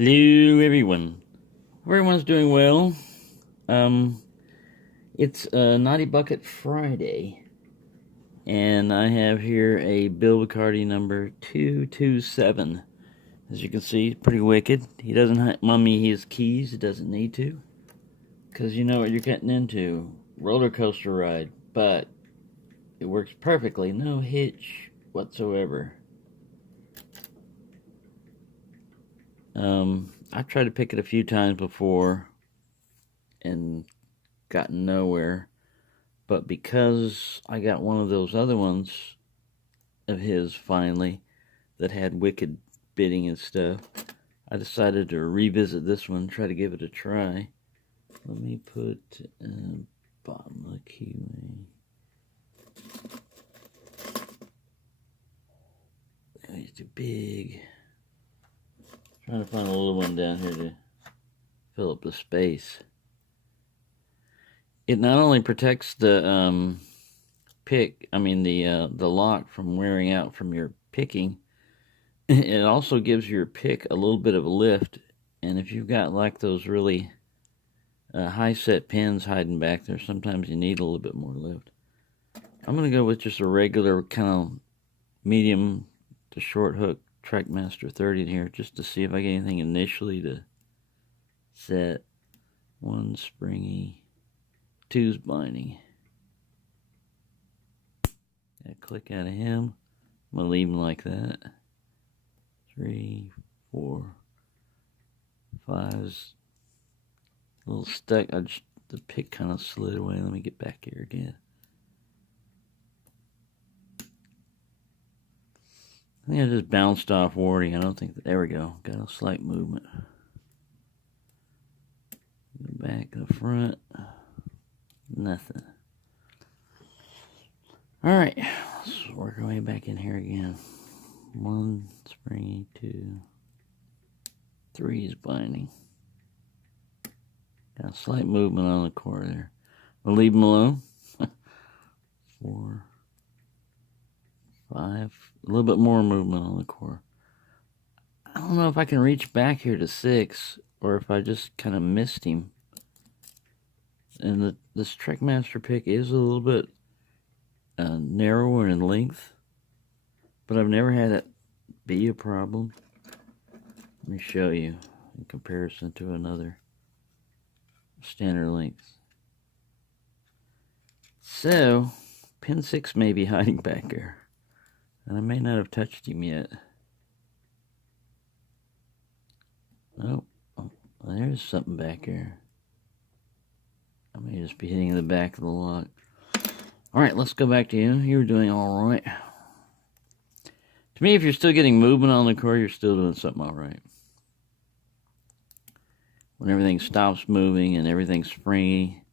Hello, everyone. Hope everyone's doing well. It's Naughty Bucket Friday, and I have here a Bill Bacardi number 227. As you can see, pretty wicked. He doesn't mummy his keys. He doesn't need to, because you know what you're getting into. Roller coaster ride, but it works perfectly. No hitch whatsoever. I've tried to pick it a few times before and gotten nowhere, but because I got one of those other ones of his finally that had wicked bidding and stuff, I decided to revisit this one, try to give it a try. Let me put bottom of the keyway. He's too big. Trying to find a little one down here to fill up the space. It not only protects the the lock from wearing out from your picking, it also gives your pick a little bit of a lift. And if you've got like those really high set pins hiding back there, sometimes you need a little bit more lift. I'm going to go with just a regular kind of medium to short hook Trackmaster 30 in here, just to see if I get anything initially to set. One springy, two's binding. That click out of him. I'm going to leave him like that. 3, 4, 5's a little stuck. The pick kind of slid away. Let me get back here again. I think I just bounced off warding. I don't think that. There we go. Got a slight movement. Go back to the front. Nothing. Alright. Let's work our way back in here again. 1 springy, 2, 3 is binding. Got a slight movement on the core there. We'll leave them alone. 4, 5, a little bit more movement on the core. I don't know if I can reach back here to 6 or if I just kind of missed him. And this Trackmaster pick is a little bit narrower in length, but I've never had it be a problem. Let me show you in comparison to another standard length. So, pin 6 may be hiding back there. And I may not have touched him yet. Oh, there's something back here. I may just be hitting the back of the lock. Alright, let's go back to you. You were doing alright. To me, if you're still getting movement on the core, you're still doing something alright. When everything stops moving and everything's springy,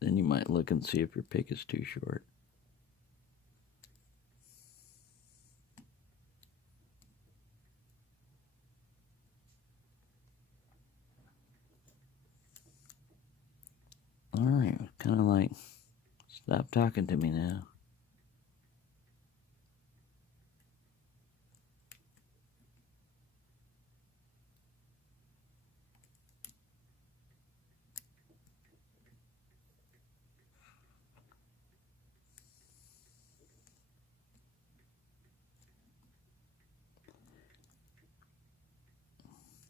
then you might look and see if your pick is too short. Alright, kind of like, stop talking to me now.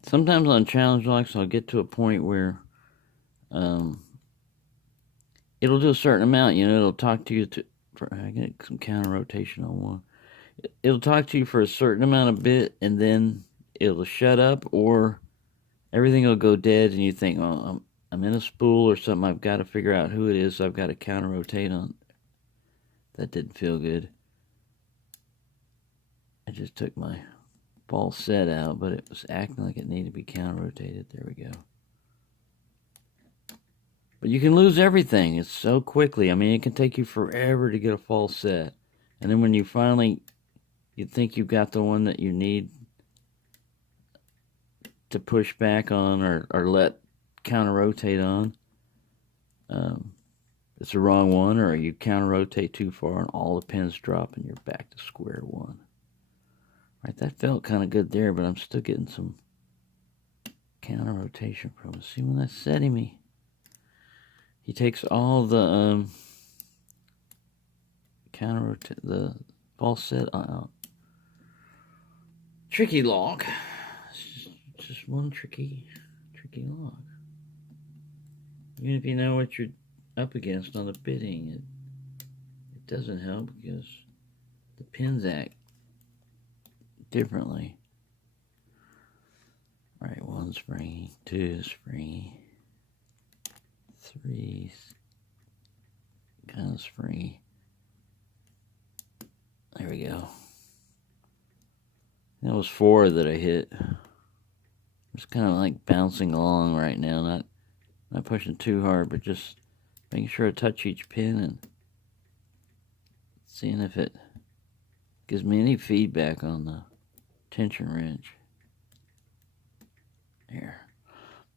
Sometimes on challenge locks, I'll get to a point where it'll do a certain amount, you know, it'll talk to you I get some counter rotation on one. It'll talk to you for a certain amount of bit, and then it'll shut up, or everything will go dead, and you think, oh, I'm in a spool or something, I've got to figure out who it is, so I've got to counter rotate on. That didn't feel good. I just took my ball set out, but it was acting like it needed to be counter rotated. There we go. But you can lose everything. It's so quickly. I mean, it can take you forever to get a false set. And then when you finally, you think you've got the one that you need to push back on or let counter rotate on, it's the wrong one, or you counter rotate too far and all the pins drop and you're back to square one. Right, that felt kind of good there, but I'm still getting some counter rotation probe. See when that's setting me. He takes all the the false set out. Tricky lock. It's just one tricky lock. Even if you know what you're up against on the bitting, it doesn't help because the pins act differently. All right, 1 springy, 2 springy, 3 kind of springy. There we go. That was 4 that I hit. I'm just kind of like bouncing along right now, not pushing too hard, but just making sure I touch each pin and seeing if it gives me any feedback on the tension wrench. There.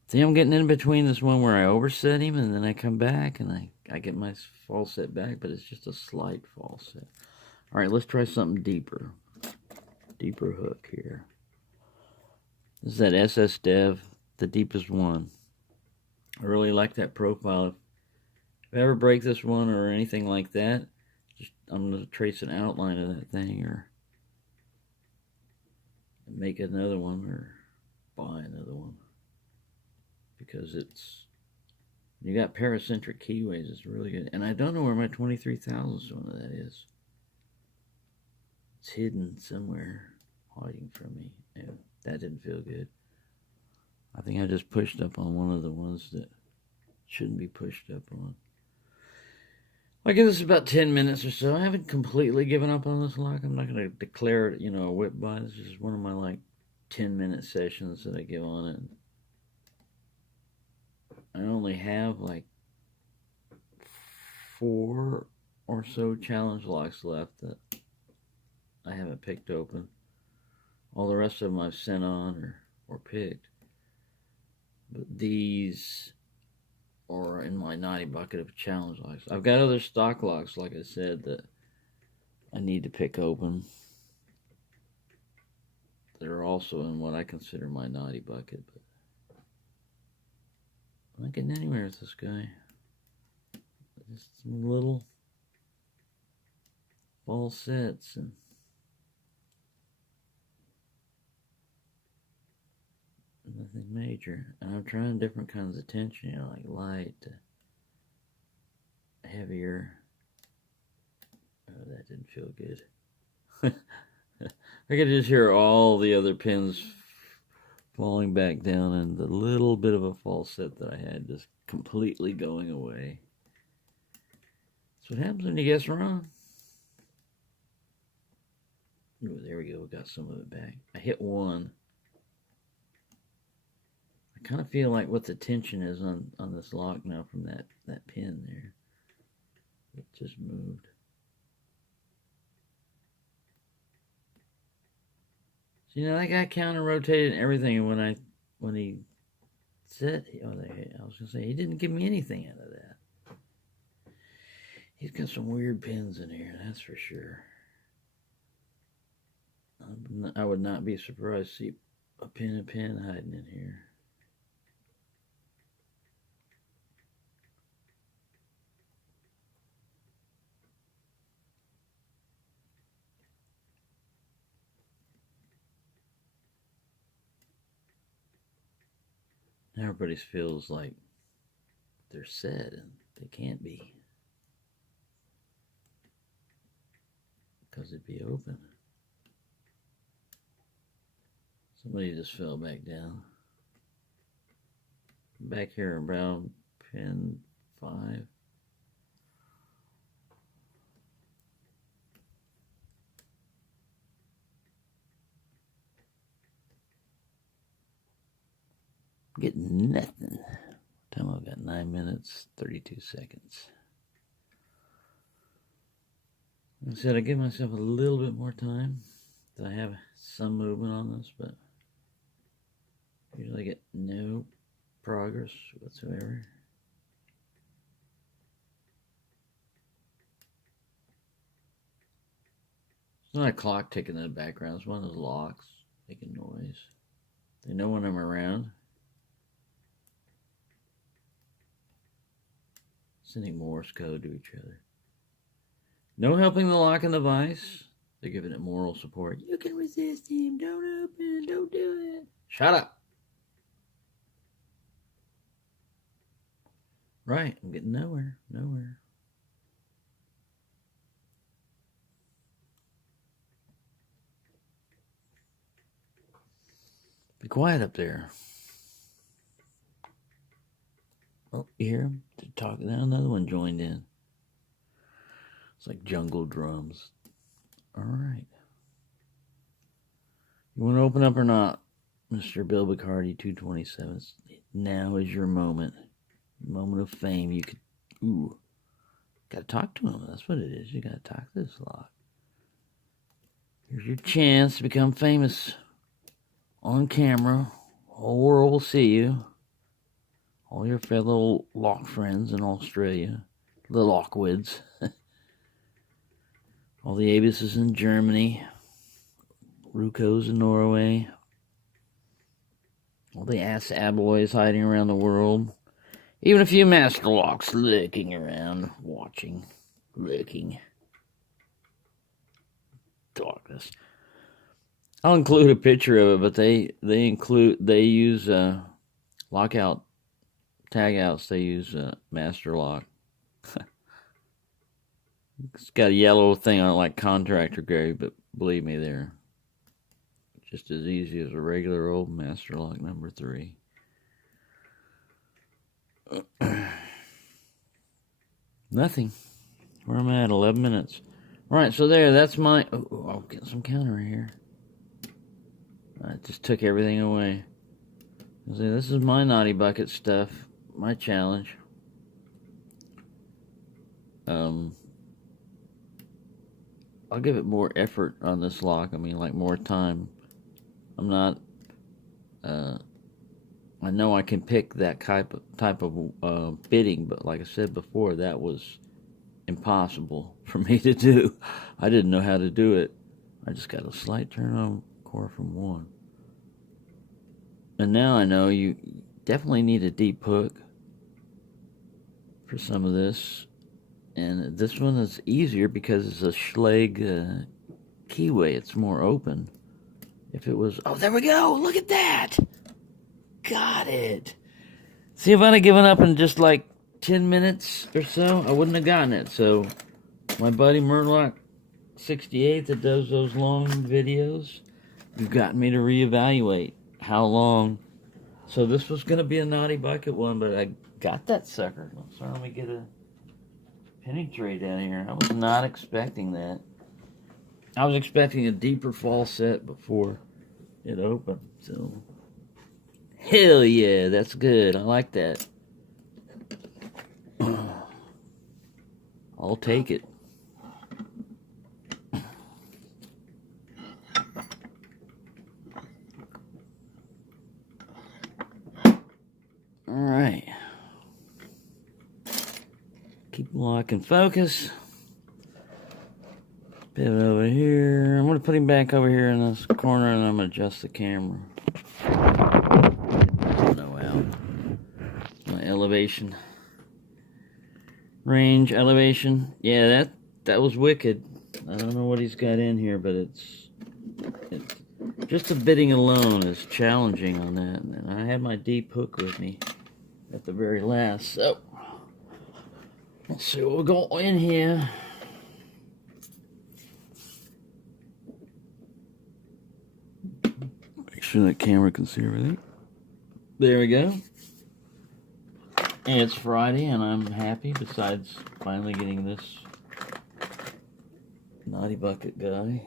See, I'm getting in between this one where I overset him and then I come back and I get my false set back, but it's just a slight false set. All right, let's try something deeper. Deeper hook here. This is that SS Dev, the deepest one. I really like that profile. If I ever break this one or anything like that, I'm going to trace an outline of that thing or make another one or buy another one. Because you got paracentric keyways, it's really good. And I don't know where my 23,000th one of that is. It's hidden somewhere, hiding from me. Yeah, that didn't feel good. I think I just pushed up on one of the ones that shouldn't be pushed up on. I give this about 10 minutes or so. I haven't completely given up on this lock. I'm not going to declare it, a whip buy. This is one of my 10-minute sessions that I give on it. I only have 4 or so challenge locks left that I haven't picked open. All the rest of them I've sent on or picked. But these are in my naughty bucket of challenge locks. I've got other stock locks, like I said, that I need to pick open. That are also in what I consider my naughty bucket. But I'm not getting anywhere with this guy. Just some little false sets and nothing major. And I'm trying different kinds of tension, like light to heavier. Oh, that didn't feel good. I could just hear all the other pins falling back down and the little bit of a false set that I had just completely going away. That's what happens when you guess wrong. Ooh, there we go. We got some of it back. I hit one. I kind of feel like what the tension is on this lock now from that pin there. It just moved. So, that guy counter rotated everything, and when he said, I was gonna say he didn't give me anything out of that. He's got some weird pins in here, that's for sure. I would not be surprised to see a pin hiding in here. Everybody feels like they're set, and they can't be. Because it'd be open. Somebody just fell back down. Back here around pin 5. Getting nothing. Time I've got 9 minutes, 32 seconds. Like I said, I give myself a little bit more time. I have some movement on this, but usually I get no progress whatsoever. It's not a clock ticking in the background. It's one of those locks making noise. They know when I'm around. sending Morse code to each other. No helping the lock and the vice. They're giving it moral support. You can resist him. Don't open. Don't do it. Shut up. Right. I'm getting nowhere. Nowhere. Be quiet up there. Oh, you hear him? They're talking. Now another one joined in. It's like jungle drums. All right. You want to open up or not, Mr. Bill Bacardi 227? Now is your moment. Moment of fame. You could, got to talk to him. That's what it is. You got to talk to this lock. Here's your chance to become famous on camera. Whole world will see you. All your fellow lock friends in Australia, the Lockwids. All the Abises in Germany, Rukos in Norway, all the ass abloys hiding around the world, even a few master locks lurking around, watching, lurking. Darkness. I'll include a picture of it, but they use lockout tagouts. They use master lock. It's got a yellow thing on it like contractor grade, but believe me, they're just as easy as a regular old master lock number 3. Nothing. Where am I at? 11 minutes. All right, so that's my... Oh, I'll get some counter here. I just took everything away. This is my naughty bucket stuff. My challenge. I'll give it more effort on this lock. I mean, like more time. I'm not. I know I can pick that type of bidding, but like I said before, that was impossible for me to do. I didn't know how to do it. I just got a slight turn on core from 1. And now I know you definitely need a deep hook for some of this. And this one is easier because it's a Schlage keyway. It's more open. If it was... Oh, there we go! Look at that! Got it! See, if I'd have given up in just like 10 minutes or so, I wouldn't have gotten it. So, my buddy Murloc68 that does those long videos, you've gotten me to reevaluate how long. So this was going to be a naughty bucket one, but I got that sucker. So let me get a penny tray down here. I was not expecting that. I was expecting a deeper fall set before it opened. So, hell yeah, that's good. I like that. I'll take it. Alright. Keep lock and focus. Pivot over here. I'm going to put him back over here in this corner and I'm going to adjust the camera. No out. My elevation. Range, elevation. Yeah, that was wicked. I don't know what he's got in here, but it's just the bidding alone is challenging on that. And I had my deep hook with me at the very last. So, let's see what we'll go in here. Make sure that camera can see everything. There we go. And it's Friday, and I'm happy, besides finally getting this naughty bucket guy.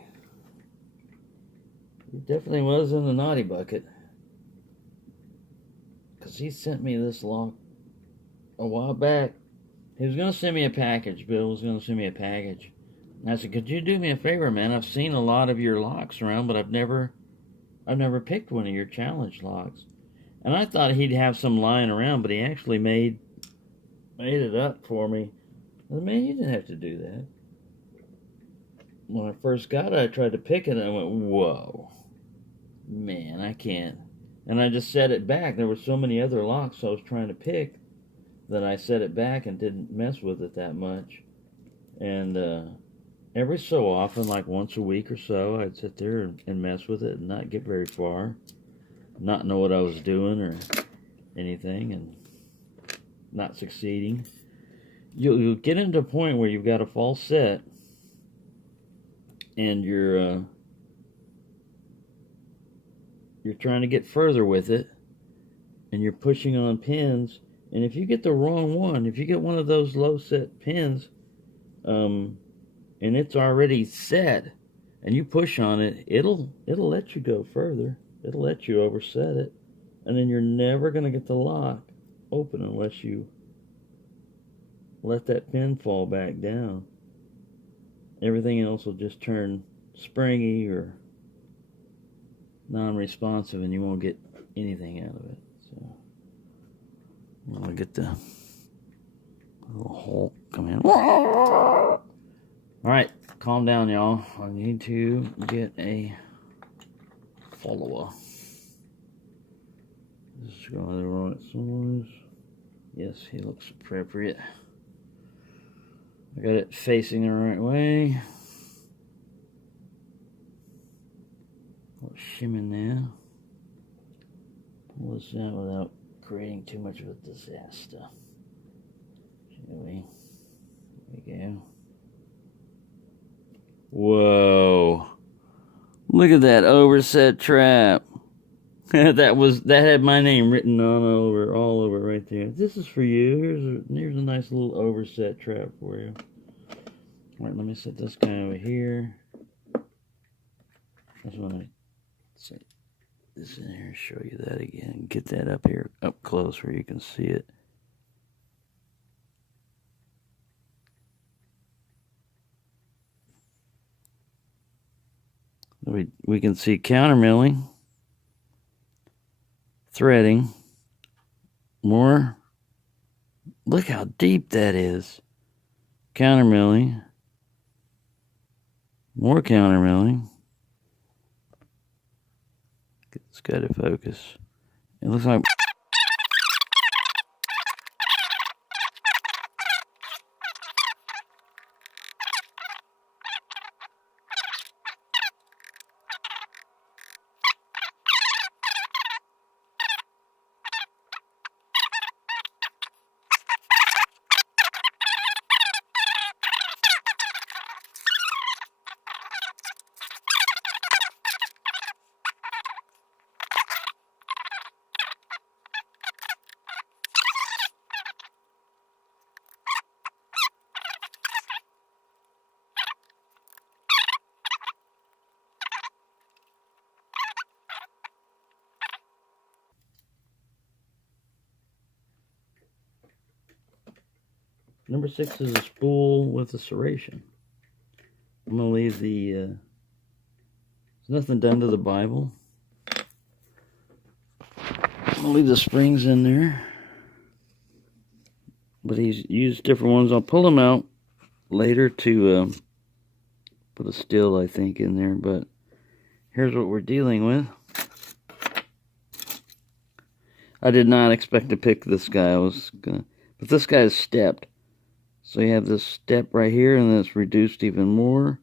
He definitely was in the naughty bucket. Because he sent me this lock a while back. He was going to send me a package. Bill was going to send me a package. And I said, could you do me a favor, man? I've seen a lot of your locks around, but I've never picked one of your challenge locks. And I thought he'd have some lying around, but he actually made it up for me. I said, man, you didn't have to do that. When I first got it, I tried to pick it, and I went, whoa. Man, I can't. And I just set it back. There were so many other locks I was trying to pick that I set it back and didn't mess with it that much. And every so often, like once a week or so, I'd sit there and mess with it and not get very far, not know what I was doing or anything, and not succeeding. You'll get into a point where you've got a false set, and you're trying to get further with it, and you're pushing on pins, and if you get the wrong one, if you get one of those low set pins, and it's already set, and you push on it, it'll let you go further. It'll let you overset it, and then you're never going to get the lock open unless you let that pin fall back down. Everything else will just turn springy or non-responsive, and you won't get anything out of it. So I'm going to get the little hole come in. Alright, calm down, y'all. I need to get a follower. Just go the right size. Yes, he looks appropriate. I got it facing the right way. A little shimmy there. Pull this out without creating too much of a disaster. Shall we? There we go. Whoa. Look at that overset trap. that had my name written all over right there. This is for you. Here's a nice little overset trap for you. Alright, let me set this guy over here. I just want to set this in here and show you that again. Get that up here, up close where you can see it. We can see countermilling, threading, more. Look how deep that is. Countermilling, more countermilling. Get this guy to focus. It looks like number 6 is a spool with a serration. I'm going to leave there's nothing done to the Bible. I'm going to leave the springs in there. But he's used different ones. I'll pull them out later to put a still, I think, in there. But here's what we're dealing with. I did not expect to pick this guy. But this guy is stepped. So you have this step right here, and then it's reduced even more.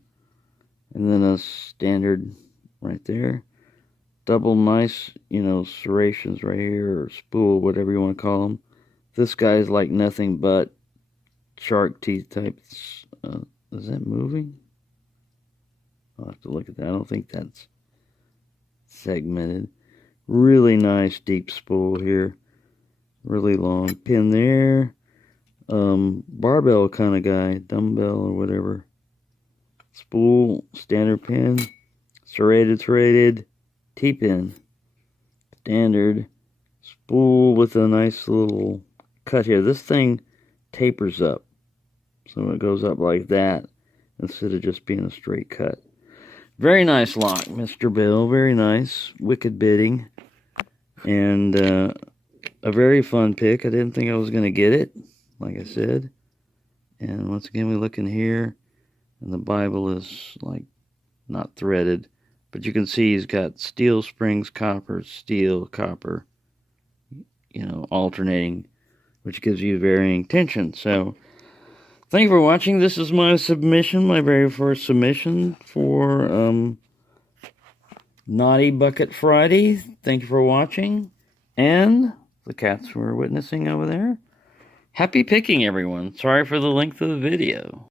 And then a standard right there. Double nice, serrations right here, or spool, whatever you want to call them. This guy is like nothing but shark teeth type. Is that moving? I'll have to look at that. I don't think that's segmented. Really nice deep spool here. Really long pin there. Barbell kind of guy, dumbbell or whatever. Spool, standard pin, serrated, T-pin, standard, spool with a nice little cut here. This thing tapers up, so it goes up like that instead of just being a straight cut. Very nice lock, Mr. Bill, very nice, wicked bidding, and a very fun pick. I didn't think I was going to get it, like I said. And once again, we look in here, and the Bible is like not threaded, but you can see he's got steel springs, copper, steel, copper, alternating which gives you varying tension. So, thank you for watching. This is my submission, my very first submission for Naughty Bucket Friday. Thank you for watching. And the cats we're witnessing over there. Happy picking, everyone. Sorry for the length of the video.